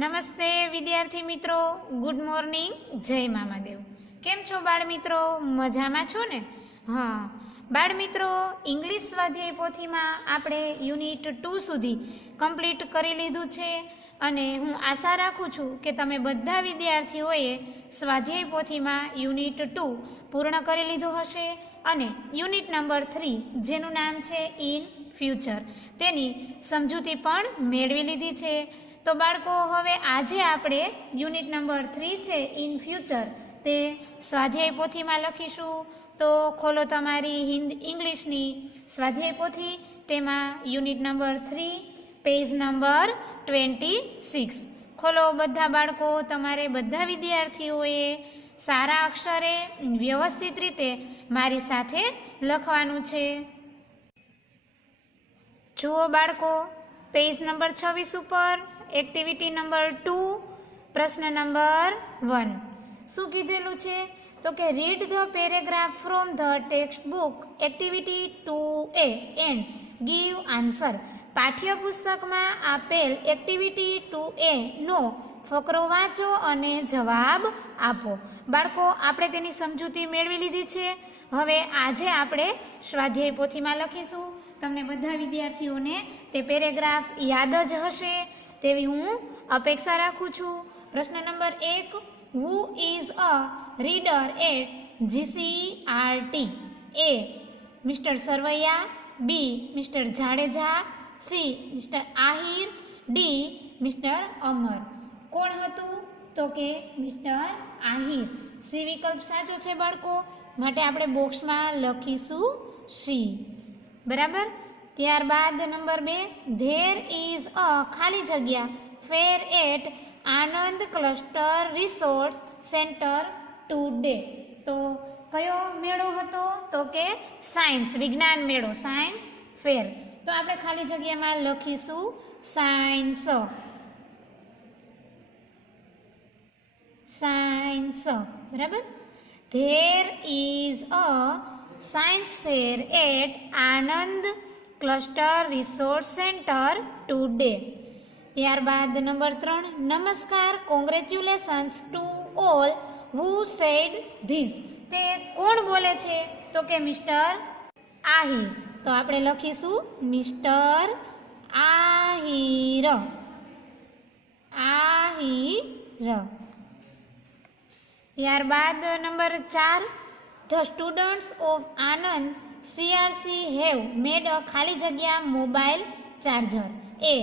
નમસ્તે વિદ્યાર્થી મિત્રો, ગુડ મોર્નિંગ, જય મામાદેવ. કેમ છો બાળ મિત્રો? મજામાં છો ને? હા બાળ મિત્રો, ઇંગ્લિશ સ્વાધ્યાય પોથીમાં આપણે યુનિટ 2 સુધી કમ્પ્લીટ કરી લીધું છે અને હું આશા રાખું છું કે તમે બધા વિદ્યાર્થીઓએ સ્વાધ્યાય પોથીમાં યુનિટ 2 પૂર્ણ કરી લીધું હશે અને યુનિટ નંબર 3 જેનું નામ છે ઇન ફ્યુચર તેની સમજૂતી પણ મેળવી લીધી છે. તો બાળકો, હવે આજે આપણે યુનિટ નંબર 3 છે ઇન ફ્યુચર તે સ્વાધ્યાય પોથીમાં લખીશું. તો ખોલો તમારી ઇંગ્લિશની સ્વાધ્યાય પોથી, તેમાં યુનિટ નંબર 3 પેજ નંબર 26 ખોલો બધા બાળકો. તમારે બધા વિદ્યાર્થીઓએ સારા અક્ષરે વ્યવસ્થિત રીતે મારી સાથે લખવાનું છે. જુઓ બાળકો, પેજ નંબર 26 ઉપર એક્ટિવિટી નંબર 2 પ્રશ્ન નંબર 1 શું કીધેલું છે? તો કે read the paragraph from the text book activity 2A and give answer. પાઠ્યપુસ્તકમાં આપેલ એક્ટિવિટી 2A નો ફકરો વાંચો અને જવાબ આપો. બાળકો, આપણે તેની સમજૂતી મેળવી લીધી છે. હવે આજે આપણે સ્વાધ્યાય પોથીમાં લખીશું. તમને બધા વિદ્યાર્થીઓને તે પેરેગ્રાફ યાદ જ હશે તેવી હું અપેક્ષા રાખું છું. પ્રશ્ન number 1, who is a reader at GCERT? A mister Sarvaiya, B mister Jadeja, C mister Ahir, D mister Amar. કોણ હતું? તો કે મિસ્ટર આહિર. સી વિકલ્પ સાચો છે બાળકો, માટે આપણે બોક્સમાં લખીશું સી. બરાબર. ત્યારબાદ નંબર 2, ધેર ઇઝ અ ખાલી જગ્યા fair at Anand cluster resource centre today. તો કયો મેળો હતો? તો કે સાયન્સ વિજ્ઞાન મેળો, સાયન્સ ફેર. તો આપણે ખાલી જગ્યામાં લખીશું સાયન્સ. સાયન્સ. બરાબર. There is a science fair at Anand cluster resource centre today. ત્યારબાદ નંબર 3, નમસ્કાર, congratulations to all who said this. તે કોણ બોલે છે? તો કે મિસ્ટર આહિર. તો આપણે લખીશું મિસ્ટર આહિર. આહિર. ત્યારબાદ number 4, the students of Anand CRC have made a ખાલી જગ્યા mobile charger. A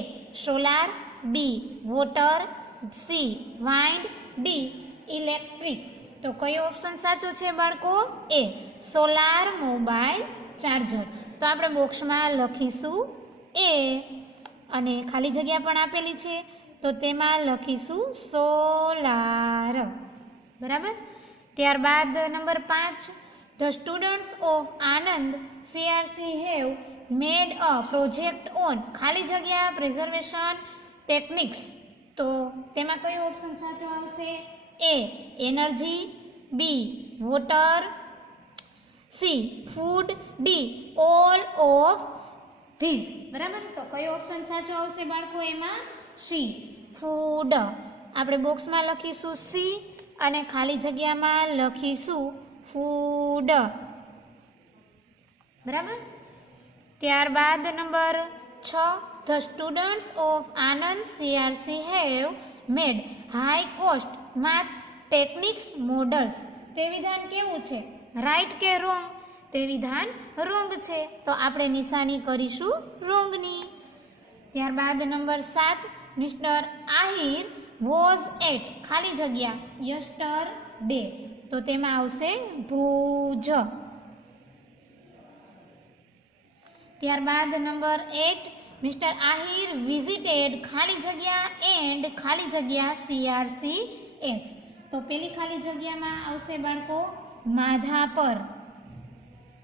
solar, B water, C wind, D electric. તો કયો ઓપ્શન સાચો છે બાળકો? A solar mobile charger. તો આપણે બોક્સમાં લખીશું એ અને ખાલી જગ્યા પણ આપેલી છે તો તેમાં લખીશું સોલાર. બરાબર. ત્યારબાદ number 5, the students of Anand CRC have made a project on ખાલી જગ્યા પ્રિઝર્વેશન ટેકનિક્સ. તો તેમાં કયો ઓપ્શન સાચો આવશે? A energy, B water, C food, D all of these. બરાબર. તો કયો ઓપ્શન સાચો આવશે બાળકો? એમાં સી ફૂડ. આપણે બોક્સમાં લખીશું સી અને ખાલી જગ્યામાં લખીશું ફૂડ. બરાબર. ત્યારબાદ number 6, the students of Anand CRC have made high cost math techniques models. તે વિધાન કેવું છે? રાઈટ કે રોંગ? તે વિધાન રોંગ છે, તો આપણે નિશાની કરીશું રોંગની. ત્યારબાદ number 7, mister Ahir was at ખાલી જગ્યા યસ્ટર ડે. તો તેમાં આવશે ભુજ. ત્યારબાદ નંબર 8, મિસ્ટર આહિર વિઝિટેડ ખાલી જગ્યા એન્ડ ખાલી જગ્યા CRCS. તો પેલી ખાલી જગ્યામાં આવશે બાળકો માધાપર.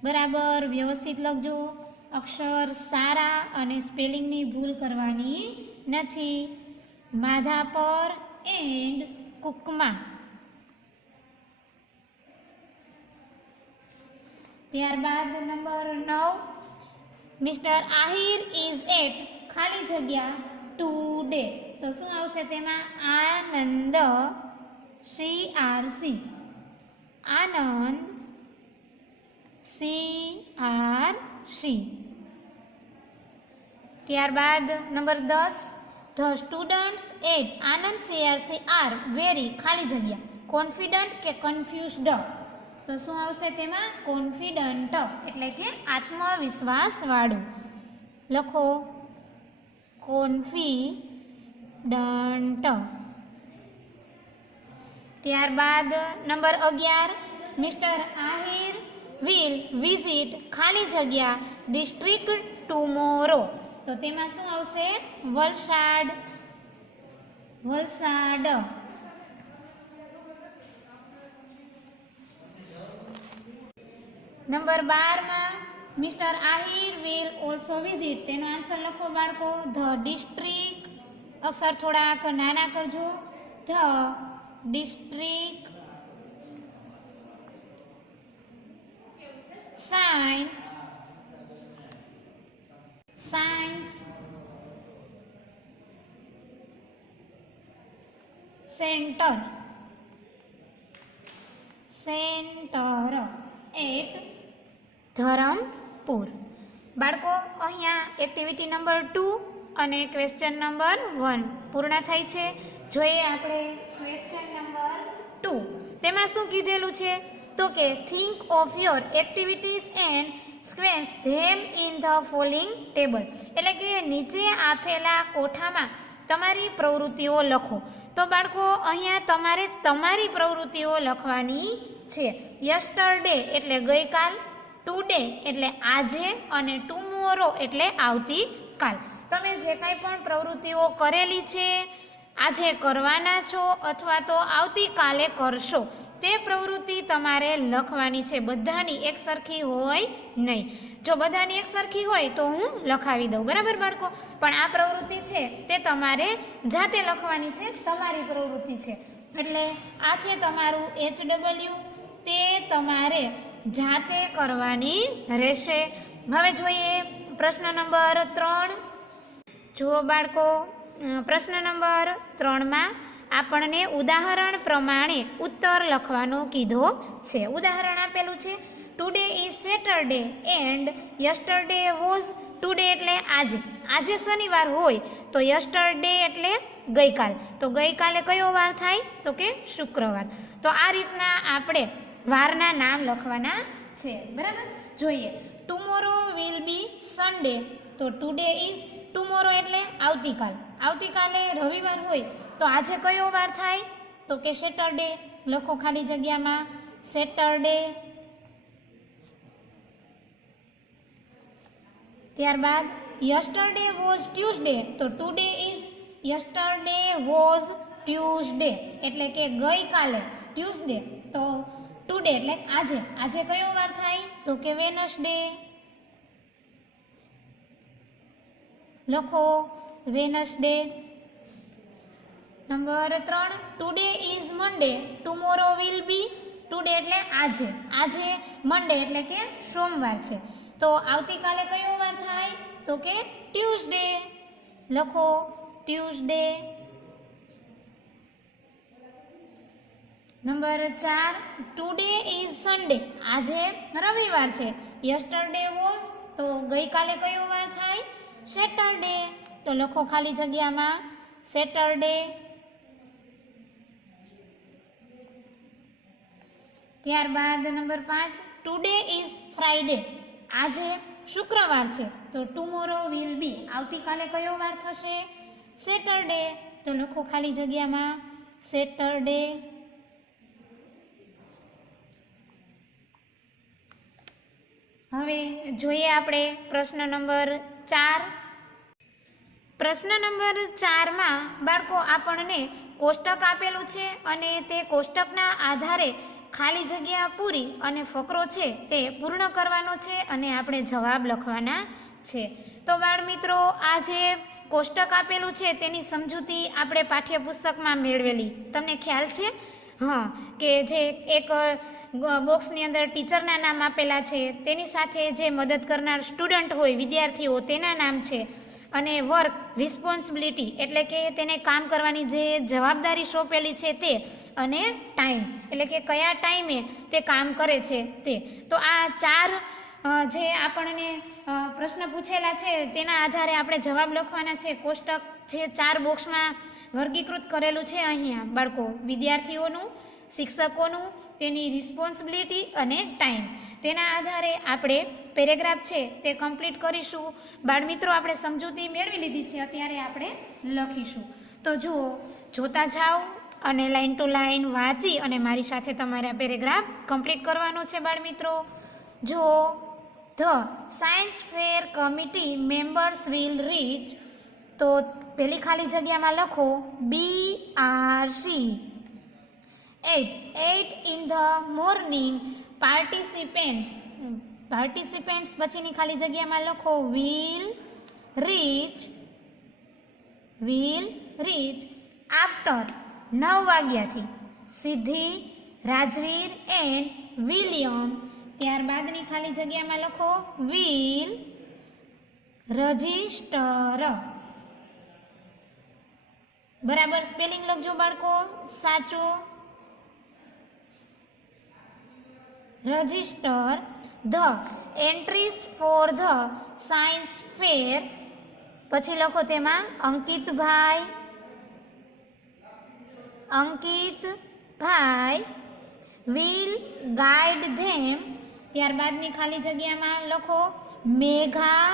બરાબર. વ્યવસ્થિત લખજો, અક્ષર સારા અને સ્પેલિંગની ભૂલ કરવાની નથી. માધાપર એન્ડ કુકમા. ત્યારબાદ number 9, mister Ahir is at ખાલી જગ્યા ટુડે. તો તો શું આવશે તેમાં? Anand CRC, Anand CRC. ત્યારબાદ number 10, the students at Anand CRC are very ખાલી જગ્યા કોન્ફિડન્ટ કે કન્ફ્યુઝડ. તો શું આવશે તેમાં? કોન્ફિડન્ટ એટલે કે આત્મવિશ્વાસ વાળું. લખો કોન્ફિડન્ટ. ત્યારબાદ number 11, mister Ahir will visit ખાલી જગ્યા ડિસ્ટ્રિક્ટ ટુમોરો. તો તેમાં શું આવશે? વલસાડ, વલસાડ. નંબર 12 માં mister Ahir will also visit, તેનો આન્સર લખો બાળકો. ધ ડિસ્ટ્રિક્ટ, અક્ષર થોડાક નાના કરજો. The district science centre at Dharampur. બાળકો અહીંયા એક્ટિવિટી નંબર 2 અને ક્વેશ્ચન નંબર 1 પૂર્ણ થઈ છે. જોઈએ આપણે ક્વેશ્ચન નંબર 2. તેમાં શું કીધેલું છે? તો કે think of your activities and sequence them in the following table. એટલે કે નીચે આપેલા કોઠામાં તમારી પ્રવૃત્તિઓ લખો. તો બાળકો અહીંયા તમારે તમારી પ્રવૃત્તિઓ લખવાની છે. યસ્ટરડે એટલે ગઈકાલ, ટુડે એટલે આજે અને ટુમોરો એટલે આવતીકાલ. તમે જે કાંઈ પણ પ્રવૃત્તિઓ કરેલી છે, આજે કરવાના છો અથવા તો આવતીકાલે કરશો, તે પ્રવૃત્તિ તમારે લખવાની છે. બધાની એક સરખી હોય નહીં. જો બધાની એક સરખી હોય તો હું લખાવી દઉં, બરાબર બાળકો? પણ આ પ્રવૃત્તિ છે તે તમારે જાતે લખવાની છે, તમારી પ્રવૃત્તિ છે. એટલે આ છે તમારું HW, તે તમારે જાતે કરવાની રહેશે. હવે જોઈએ પ્રશ્ન નંબર 3. જુઓ બાળકો, પ્રશ્ન નંબર 3માં આપણને ઉદાહરણ પ્રમાણે ઉત્તર લખવાનો કીધો છે. ઉદાહરણ આપેલું છે, today is Saturday and yesterday was. Today એટલે આજે, આજે શનિવાર હોય તો યસ્ટરડે એટલે ગઈકાલ, તો ગઈકાલે કયો વાર થાય? તો કે શુક્રવાર. તો આ રીતના આપણે વારના નામ લખવાના છે, બરાબર? જોઈએ, ટુમોરો વિલ બી સન્ડે, તો ટુડે ઇઝ, ટુમોરો એટલે આવતીકાલ, આવતીકાલે રવિવાર હોય તો આજે કયો વાર થાય? તો કે સેટરડે. લખો ખાલી જગ્યામાં સેટરડે. ત્યારબાદ યસ્ટરડે વોઝ ટ્યુઝડે, તો today is, yesterday was Tuesday એટલે કે ગઈકાલે ટ્યુઝડે, તો ટુડે એટલે આજે, આજે કયો વાર થાય? તો કે વેનસડે. લખો Wednesday. Number 3, today is Monday, tomorrow will be. Today એટલે આજે, આજે મંડે એટલે કે સોમવાર છે, તો આવતીકાલે કયો વાર થાય? તો કે ટ્યુઝડે. લખો Tuesday. Number 4, today is Sunday, આજે રવિવાર છે. યસ્ટરડે વોઝ, તો ગઈકાલે કયો વાર થાય? સેટરડે. તો લખો ખાલી જગ્યામાં સેટરડે. ત્યારબાદ નંબર 5, ટુડે ઇઝ ફ્રાઈડે, આજે શુક્રવાર છે, તો ટુમોરો વિલ બી, આવતીકાલે કયો વાર થશે? સેટરડે. તો લખો ખાલી જગ્યામાં સેટરડે. હવે જોઈએ આપણે પ્રશ્ન નંબર 4. પ્રશ્ન નંબર 4માં બાળકો આપણને કોષ્ટક આપેલું છે અને તે કોષ્ટકના આધારે ખાલી જગ્યા પૂરી અને ફકરો છે તે પૂર્ણ કરવાનો છે અને આપણે જવાબ લખવાના છે. તો બાળ મિત્રો, આ જે કોષ્ટક આપેલું છે તેની સમજૂતી આપણે પાઠ્યપુસ્તકમાં મેળવેલી, તમને ખ્યાલ છે? હા, કે જે એક બોક્સની અંદર ટીચરના નામ આપેલા છે, તેની સાથે જે મદદ કરનાર સ્ટુડન્ટ હોય, વિદ્યાર્થીઓ, તેના નામ છે, અને વર્ક રિસ્પોન્સિબિલિટી એટલે કે તેને કામ કરવાની જે જવાબદારી સોંપેલી છે તે, અને ટાઈમ એટલે કે કયા ટાઈમે તે કામ કરે છે તે. તો આ ચાર જે આપણને પ્રશ્ન પૂછેલા છે તેના આધારે આપણે જવાબ લખવાના છે. કોષ્ટક જે 4 બોક્સમાં વર્ગીકૃત કરેલું છે અહીંયા બાળકો, વિદ્યાર્થીઓનું, શિક્ષકોનું, તેની રિસ્પોન્સિબિલિટી અને ટાઈમ, તેના આધારે આપણે પેરેગ્રાફ છે તે કમ્પ્લીટ કરીશું. બાળમિત્રો, આપણે સમજૂતી મેળવી લીધી છે, અત્યારે આપણે લખીશું. તો જુઓ, જોતા જાઓ અને લાઈન ટુ લાઈન વાંચી અને મારી સાથે તમારે આ પેરેગ્રાફ કમ્પ્લીટ કરવાનો છે. બાળમિત્રો જુઓ, the science fair committee members will rich, તો પેલી ખાલી જગ્યામાં લખો BRC. 8 in the morning participants પછીની ખાલી જગ્યામાં લખો will reach after 9 વાગ્યાથી. સિદ્ધિ, રાજવીર એન્ડ વિલિયમ, ત્યારબાદની ખાલી જગ્યામાં લખો will register. બરાબર સ્પેલિંગ લખજો બાળકો, સાચું. Register the entries for the science fair, પછી લખો તેમાં અંકિતભાઈ વિલ ગાઈડ ધેમ, ત્યારબાદની ખાલી જગ્યામાં લખો મેઘા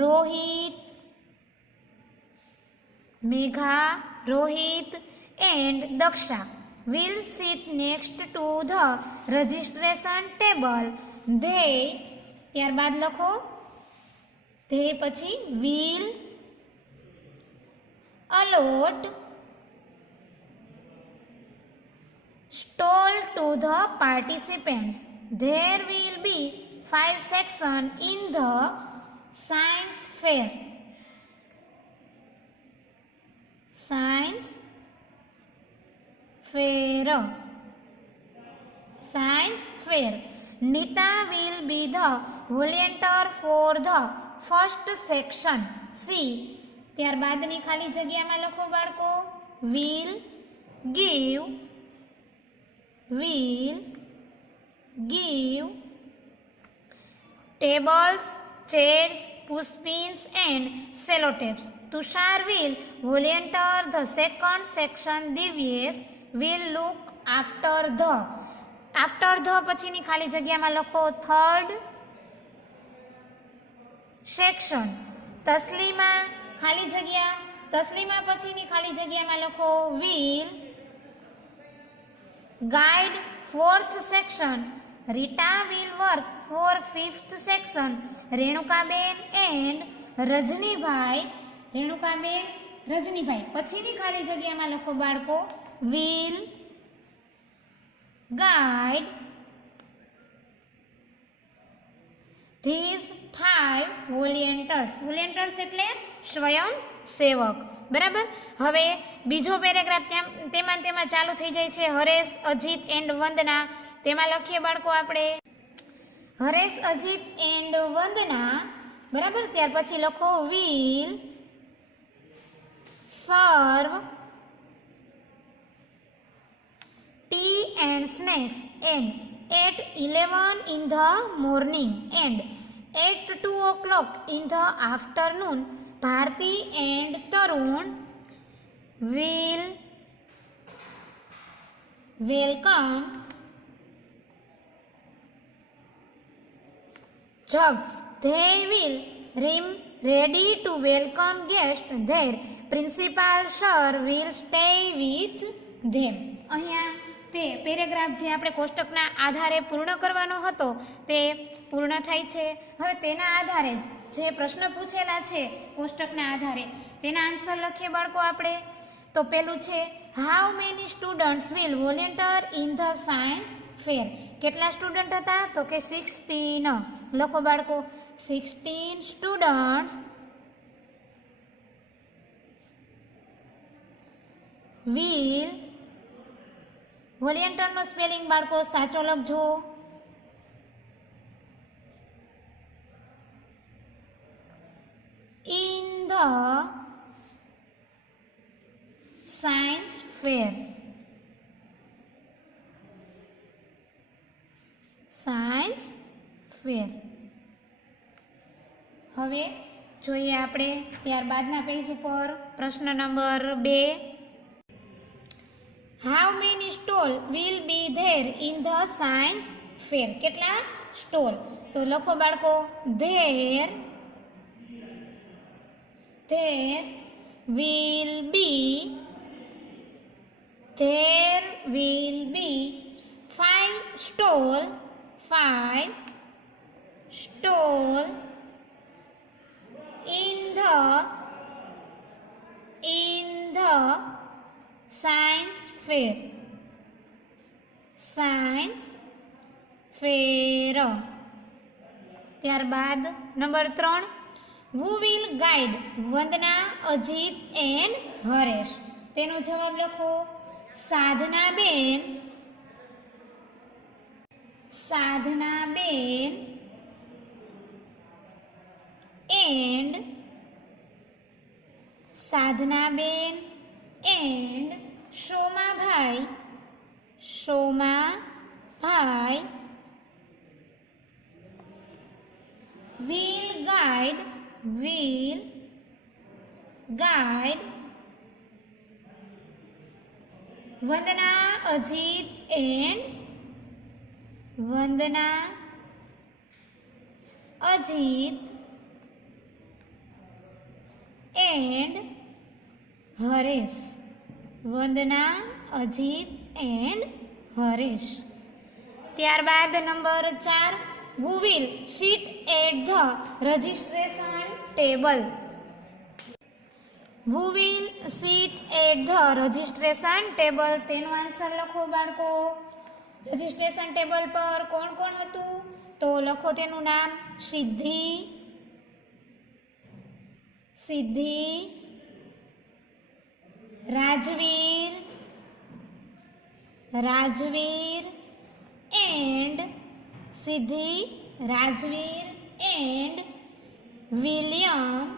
Rohit and Daksha will sit next to the registration table. They, ત્યારબાદ લખો they પછી will allot stall to the participants. There will be 5 sections in the science fair. Science fair. Nita will be the volunteer for the first section. C, ત્યારબાદની ખાલી જગ્યામાં લખો બાળકો will give tables, chairs, pushpins and sellotapes. Tushar will volunteer the second section. Divyesh will look after the પછીની ખાલી જગ્યામાં લખો third section. Taslima પછીની ખાલી જગ્યામાં લખો will guide fourth section. Rita will work for fifth section. રેણુકાબેન and Rajnibhai પછીની ખાલી જગ્યામાં લખો બાળકો will guide these 5 volunteers. Volunteers એટલે સ્વયંસેવક. બરાબર. હવે બીજો પેરેગ્રાફ તેમાં ચાલુ થઈ જાય છે હરેશ, અજીત એન્ડ વંદના. તેમાં લખીએ બાળકો આપણે હરેશ, અજીત એન્ડ વંદના. બરાબર. ત્યાર પછી લખો will serve tea and snacks and at 11 in the morning and at 2 o'clock in the afternoon. Bharti and Tarun will welcome jugs. They will remain ready to welcome guests. Their principal sir will stay with them. અહીંયા તે paragraph જે આપણે કોષ્ટકના આધારે પૂર્ણ કરવાનો હતો તે પૂર્ણ થાય છે. હવે તેના આધારે જે પ્રશ્ન પૂછેલા છે કોષ્ટકના આધારે તેના આન્સર લખીએ બાળકો આપણે. તો પેલું છે how many students will volunteer in the science fair. કેટલા સ્ટુડન્ટ હતા? તો કે 16. લખો બાળકો 16 સ્ટુડન્ટ્સ વિલ, વોલેન્ટિયરનો સ્પેલિંગ બાળકો સાચો લખજો ફેર. Science fair. હવે જોઈએ આપણે ત્યારબાદના પેજ ઉપર પ્રશ્ન number 2. How many stall will be there in the science fair? કેટલા સ્ટોલ? તો લખો બાળકો, there will be 5 stall in the science fair. ત્યારબાદ number 3. Who will guide Vandana, Ajit and Haresh? તેનો જવાબ લખો, Sadhanaben and Somabhai will guide Vandana, Ajit and Haresh. Vandana, Ajit and Haresh. ત્યારબાદ number 4. Who will sit at the registration table? Who will sit at the registration table? તેનો answer લખો બાળકો. Registration table પર કોણ કોણ હતું? તો લખો તેનું નામ, સિદ્ધિ, Rajveer and William.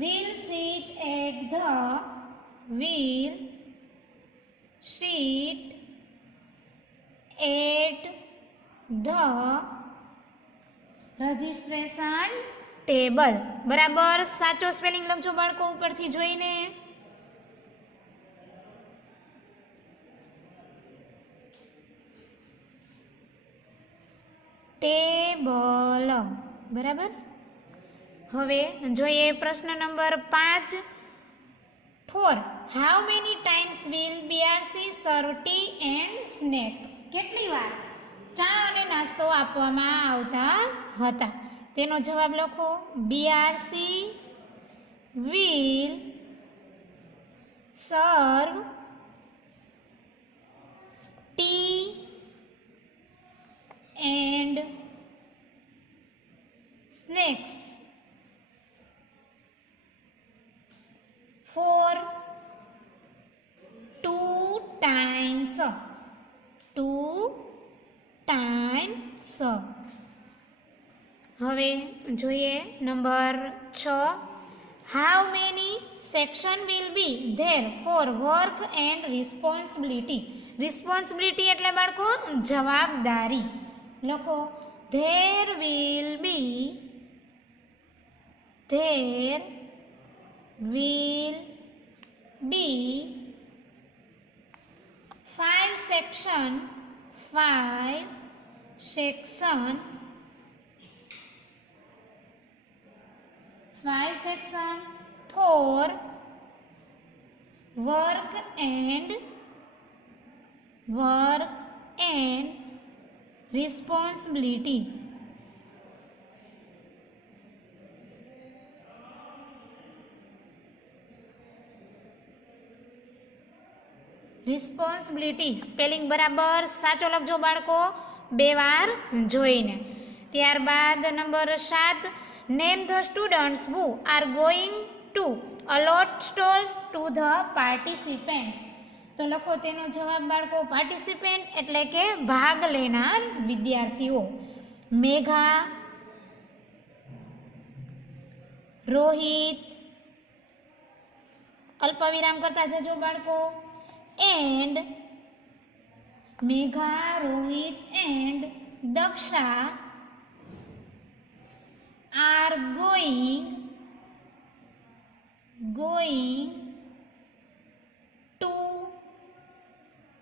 will sit at the registration table. બરાબર સાચો સ્પેલિંગ લખજો બાળકો ઉપરથી જોઈને. ટેબલ. બરાબર. હવે જોઈએ પ્રશ્ન number 5. 4. How many times will BRC સર્વ ટી એન્ડ સ્નેક? કેટલી વાર ચા અને નાસ્તો આપવામાં આવતા હતા? તેનો જવાબ લખો, BRC will serve tea and snacks for 2 times. હવે જોઈએ number 6. How many section will be there for work and responsibility? Responsibility એટલે બાળકો જવાબદારી. લખો, there will be 5 section for work and responsibility. Responsibility spelling બરાબર સાચો લખજો બાળકો 2 વાર જોઈને. ત્યારબાદ number 7. Name the students who are going to allot stalls to the participants? તો લખો તેનો જવાબ બાળકો, પાર્ટિસિપેન્ટ એટલે કે ભાગ લેનાર વિદ્યાર્થીઓ. મેઘા, રોહિત, અલ્પવિરામ કરતા જજો બાળકો, and Megha, Rohit and Daksha are going to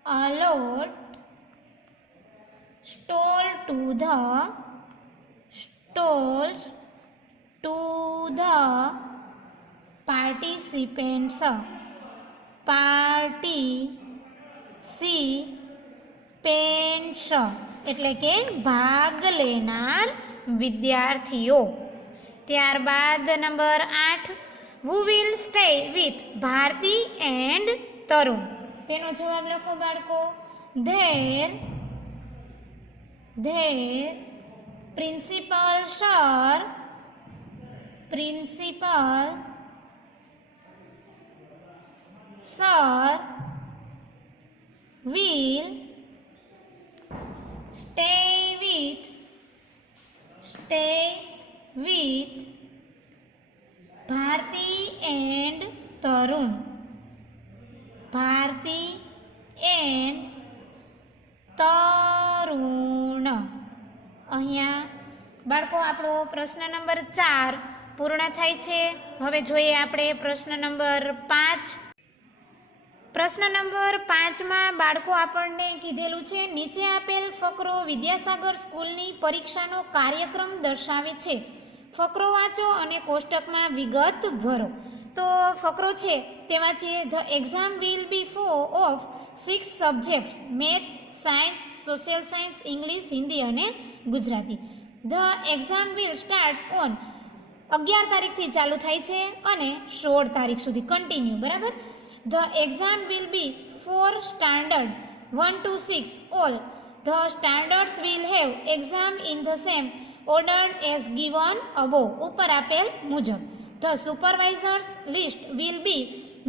allot stalls to the participants એટલે કે ભાગ લેનાર વિદ્યાર્થીઓ. ત્યારબાદ number 8, who will stay with Bharati and Tarun? તેનો જવાબ લખો બાળકો. their principal sir will stay with Bharati and Tarun. Bharati and Tarun. અહીંયા બાળકો આપણો પ્રશ્ન નંબર 4 પૂર્ણ થાય છે. હવે જોઈએ આપણે પ્રશ્ન નંબર 5. પ્રશ્ન નંબર 5માં બાળકો આપણને કીધેલું છે, નીચે આપેલ ફકરો વિદ્યાસાગર સ્કૂલની પરીક્ષાનો કાર્યક્રમ દર્શાવે છે. ફકરો વાંચો અને કોષ્ટકમાં વિગત ભરો. તો ફકરો છે તે વાંચીએ. The exam will be of 6 subjects, math, science, social science, English, Hindi અને Gujarati. The exam will start on 11 તારીખથી ચાલુ થાય છે અને 16 તારીખ સુધી કન્ટિન્યુ. બરાબર. The exam will be for standard 1 to 6 all. The standards will have exam in the same order as given above. ઉપર આપેલ મુજબ. The supervisors list will be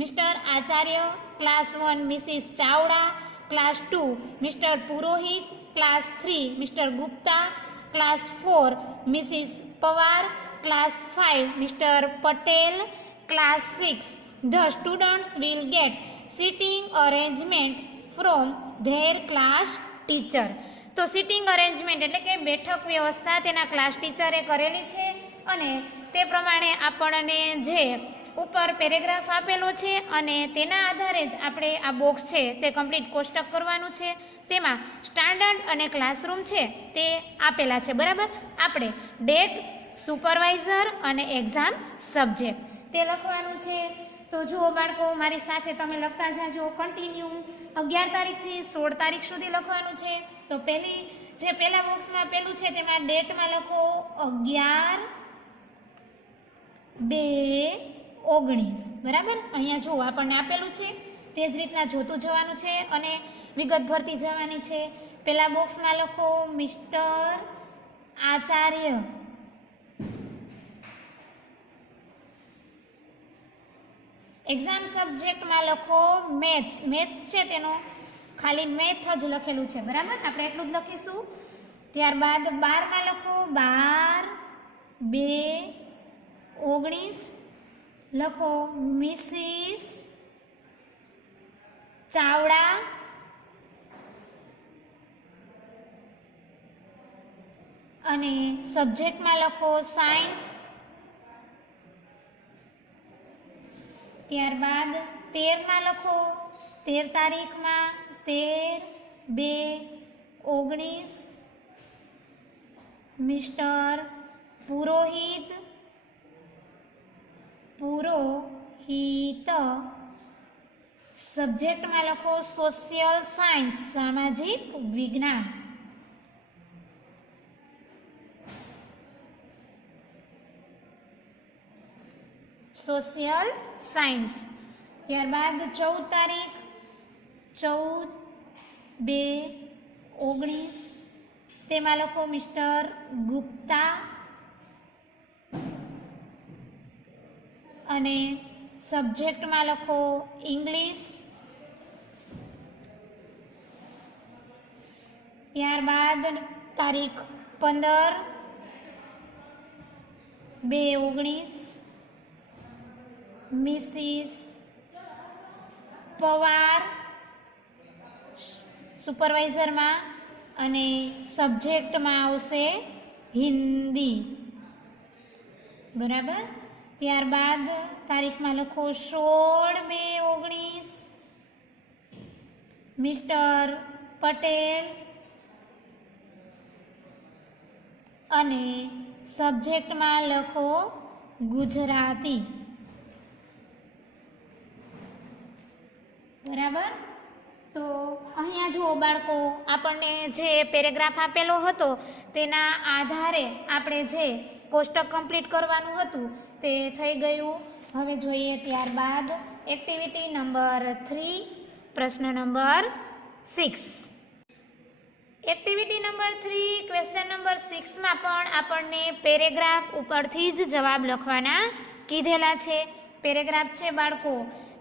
Mr. Acharya, class 1 Mrs. Chawda, class 2 Mr. Purohit, class 3 Mr. Gupta, class 4 Mrs. Pawar, class 5 Mr. Patel, class 6. The students will get sitting arrangement from their class teacher. તો sitting arrangement એટલે કે બેઠક વ્યવસ્થા તેના class ટીચરે કરેલી છે અને તે પ્રમાણે આપણને જે ઉપર પેરેગ્રાફ આપેલો છે અને તેના આધારે જ આપણે આ બોક્સ છે તે કમ્પ્લીટ કોષ્ટક કરવાનું છે. તેમાં સ્ટાન્ડર્ડ અને ક્લાસરૂમ છે તે આપેલા છે. બરાબર. આપણે ડેટ, સુપરવાઇઝર અને એક્ઝામ સબ્જેક્ટ તે લખવાનું છે. તો જુઓ બાળકો, મારી સાથે તમે લખતા જાજો. કન્ટિન્યુ 11 તારીખથી 16 તારીખ સુધી લખવાનું છે. તો પહેલા બોક્સમાં પેલું છે તેમાં ડેટમાં લખો 11/2/19. બરાબર. અહીંયા જુઓ આપણને આપેલું છે તે જ રીતના જોતું જવાનું છે અને વિગત ભરતી જવાની છે. પહેલા બોક્સમાં લખો મિસ્ટર આચાર્ય. એક્ઝામ સબ્જેક્ટમાં લખો મેથ્સ. મેથ્સ છે તેનો ખાલી મેથ જ લખેલું છે. બરાબર. આપણે એટલું જ લખીશું. ત્યારબાદ 12માં લખો 12/2/19. લખો મિસિસ ચાવડા. અને સબ્જેક્ટમાં લખો સાયન્સ. ત્યારબાદ 13માં લખો 13 તારીખમાં 13/2/19 મિસ્ટર પુરોહિત. સબ્જેક્ટમાં લખો સોશિયલ સાયન્સ, સામાજિક વિજ્ઞાન. Social science. ત્યારબાદ 14 તારીખ 14/2/19 તેમાં લખો મિસ્ટર ગુપ્તા. અને સબ્જેક્ટમાં લખો ઇંગ્લિશ. ત્યારબાદ તારીખ 15/2/19 મિસિસ પવાર સુપરવાઇઝરમાં, અને સબ્જેક્ટમાં આવશે હિન્દી. બરાબર. ત્યારબાદ તારીખમાં લખો 16/2/19. મિસ્ટર પટેલ, અને સબ્જેક્ટમાં લખો ગુજરાતી. બરાબર. તો અહીંયા જુઓ બાળકો, આપણને જે પેરેગ્રાફ આપેલો હતો તેના આધારે આપણે જે કોષ્ટક કમ્પ્લીટ કરવાનું હતું તે થઈ ગયું. હવે જોઈએ ત્યારબાદ એક્ટિવિટી નંબર 3, પ્રશ્ન number 6. Activity number 3 question number 6માં પણ આપણને પેરેગ્રાફ ઉપરથી જ જવાબ લખવાના કીધેલા છે. પેરેગ્રાફ છે બાળકો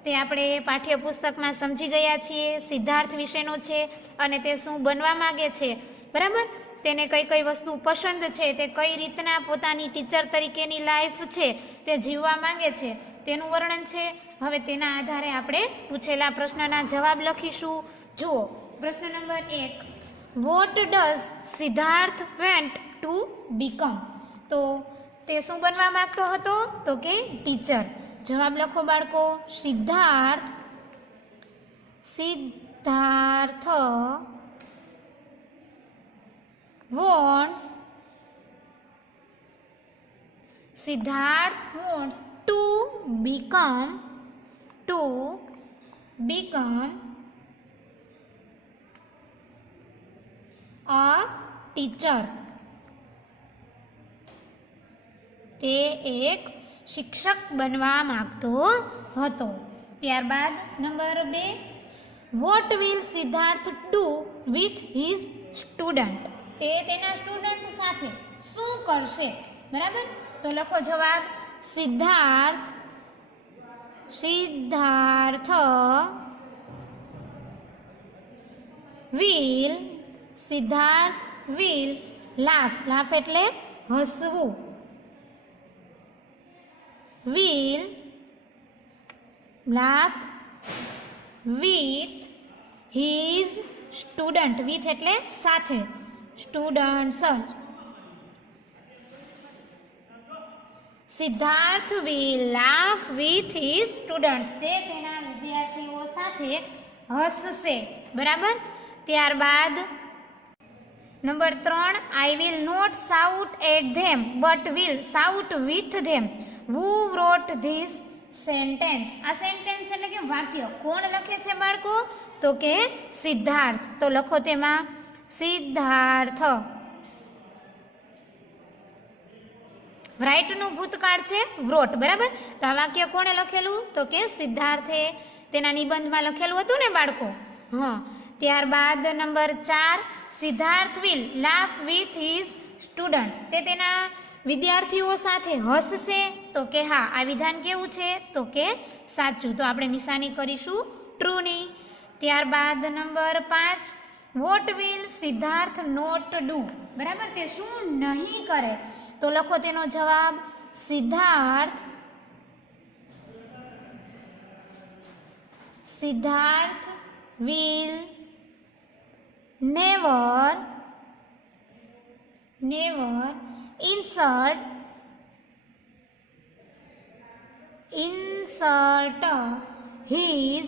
તે આપણે પાઠ્યપુસ્તકમાં સમજી ગયા છીએ. સિદ્ધાર્થ વિશેનો છે અને તે શું બનવા માંગે છે. બરાબર. તેને કઈ કઈ વસ્તુ પસંદ છે, તે કઈ રીતના પોતાની ટીચર તરીકેની લાઈફ છે તે જીવવા માંગે છે તેનું વર્ણન છે. હવે તેના આધારે આપણે પૂછેલા પ્રશ્નના જવાબ લખીશું. જુઓ પ્રશ્ન number 1, what does Siddharth went to become? તો તે શું બનવા માંગતો હતો? તો કે ટીચર. જવાબ લખો બાળકો. Siddharth wants to become a teacher. તે એક શિક્ષક બનવા માંગતો હતો. ત્યારબાદ number 2, vote will Siddharth do with his student? તે તેના સ્ટુડન્ટ સાથે શું કરશે? બરાબર. તો લખો જવાબ. સિદ્ધાર્થ વિલ લાફ એટલે હસવું. will laugh with his student. with એટલે સાથે, students. Siddharth will laugh with his students. તે તેના વિદ્યાર્થીઓ સાથે હસશે. બરાબર. ત્યારબાદ number 3, I will not shout at them but will shout with them. Who wrote this sentence? આ સેન્ટેન્સ એટલે કે વાક્ય કોણ લખે છે બાળકો? તો કે સિદ્ધાર્થ. તો લખો તેમાં સિદ્ધાર્થ. રાઈટનું ભૂતકાળ છે wrote. બરાબર. તો આ વાક્ય કોણે લખેલું? તો કે સિદ્ધાર્થે. તેના નિબંધમાં લખેલું હતું ને બાળકો? હા. ત્યારબાદ number 4, Siddharth will laugh with his student. તે તેના વિદ્યાર્થીઓ સાથે હસશે. તો કે હા. આ વિધાન કેવું છે? તો કે સાચું. તો આપણે નિશાની કરીશું ટ્રુની. ત્યારબાદ number 5, what will Siddharth not do? બરાબર. તે શું નહીં કરે? તો લખો તેનો જવાબ. Siddharth will never insult his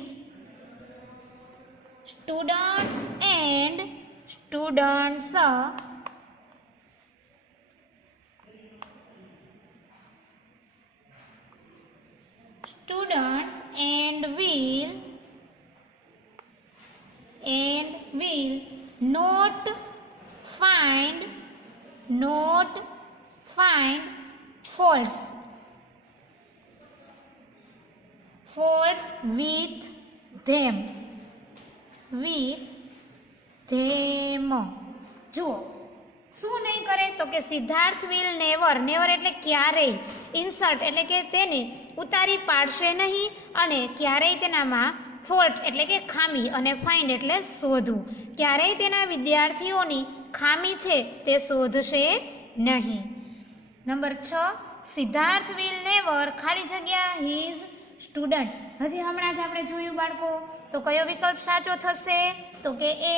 students and will not find faults with them. જુઓ શું નહીં કરે? તો કે સિદ્ધાર્થ વિલ નેવર એટલે ક્યારેય, ઇન્સલ્ટ એટલે કે તેને ઉતારી પાડશે નહીં, અને ક્યારેય તેનામાં ફોલ્ટ એટલે કે ખામી, અને ફાઇન્ડ એટલે શોધવું. ક્યારેય તેના વિદ્યાર્થીઓની ખામી છે તે શોધશે નહીં. નંબર 6, સિદ્ધાર્થ વિલ નેવર ખાલી જગ્યા હિઝ સ્ટુડન્ટ. હજી હમણાં જ આપણે જોયું બાળકો, તો કયો વિકલ્પ સાચો થશે? તો કે એ.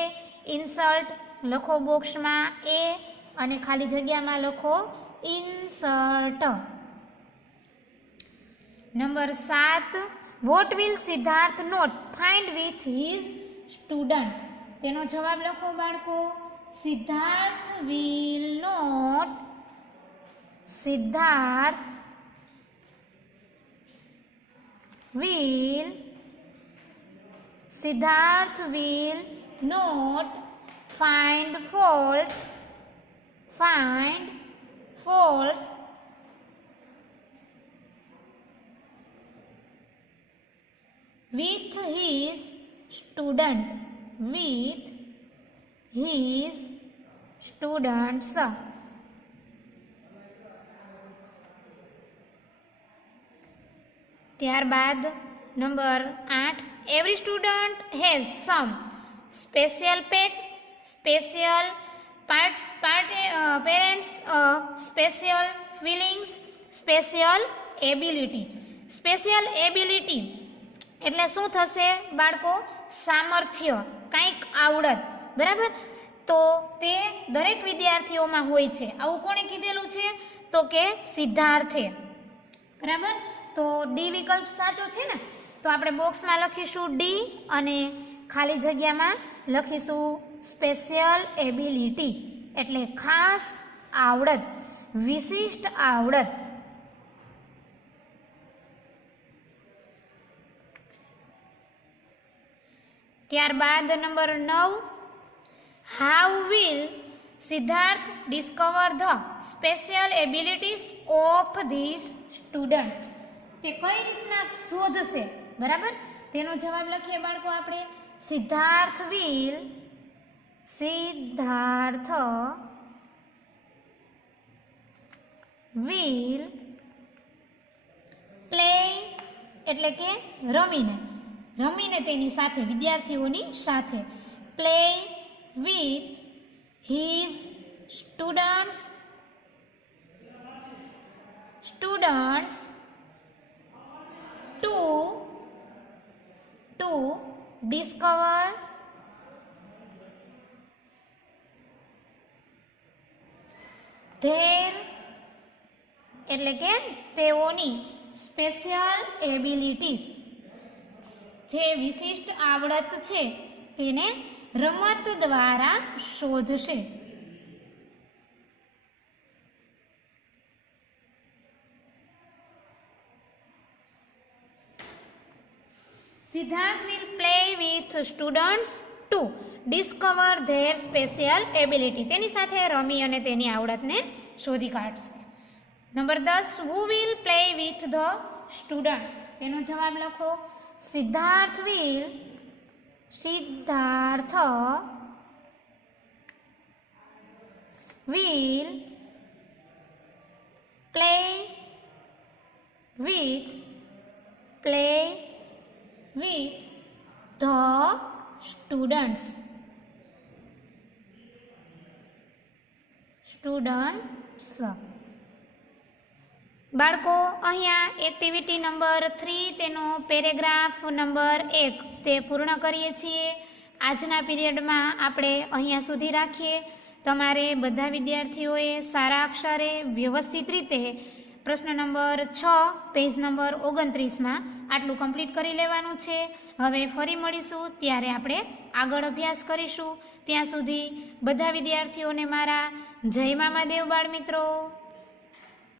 ઇન્સલ્ટ લખો બોક્સમાં એ અને ખાલી જગ્યામાં લખો insert. Number 7, what will Siddharth not find with his student? તેનો જવાબ લખો બાળકો. Siddharth will not find faults with his students. ત્યારબાદ number 8, every student has some special pet, special parents, special feelings, special ability. Special ability એટલે શું થશે બાળકો? સામર્થ્ય, કંઈક આવડત, બરાબર? તો તે દરેક વિદ્યાર્થીઓમાં હોય છે. આવું કોણે કીધેલું છે? તો કે સિદ્ધાર્થે, બરાબર? તો ડી વિકલ્પ સાચો છે ને? તો આપણે બોક્સમાં લખીશું ડી અને ખાલી જગ્યામાં લખીશું સ્પેશિયલ એબિલિટી એટલે ખાસ આવડત, વિશિષ્ટ આવડત. ત્યારબાદ number 9, how will Siddharth discover the special abilities of this student? તે કઈ રીતના શોધશે, બરાબર? તેનો જવાબ લખીએ બાળકો આપણે. સિદ્ધાર્થ વિલ પ્લે એટલે કે રમીને તેની સાથે, વિદ્યાર્થીઓની સાથે. Play with his students to discover their એટલે કે તેઓની સ્પેશિયલ એબિલિટીઝ, જે વિશિષ્ટ આવડત છે તેને રમત દ્વારા શોધશે. Siddharth will play with students to discover their special ability. તેની સાથે રમી અને તેની આવડતને શોધી કાઢશે. Number 10, who will play with the students? તેનો જવાબ લખો. Siddharth will play with the students. બાળકો અહીંયા એક્ટિવિટી નંબર 3 તેનો પેરેગ્રાફ નંબર 1 તે પૂર્ણ કરીએ છીએ. આજના પીરિયડમાં આપણે અહીંયા સુધી રાખીએ. તમારે બધા વિદ્યાર્થીઓએ સારા અક્ષરે વ્યવસ્થિત રીતે પ્રશ્ન નંબર 6 પેજ નંબર 29માં આટલું કમ્પ્લીટ કરી લેવાનું છે. હવે ફરી મળીશું ત્યારે આપણે આગળ અભ્યાસ કરીશું. ત્યાં સુધી બધા વિદ્યાર્થીઓને મારા જય મામાદેવ બાળ મિત્રો.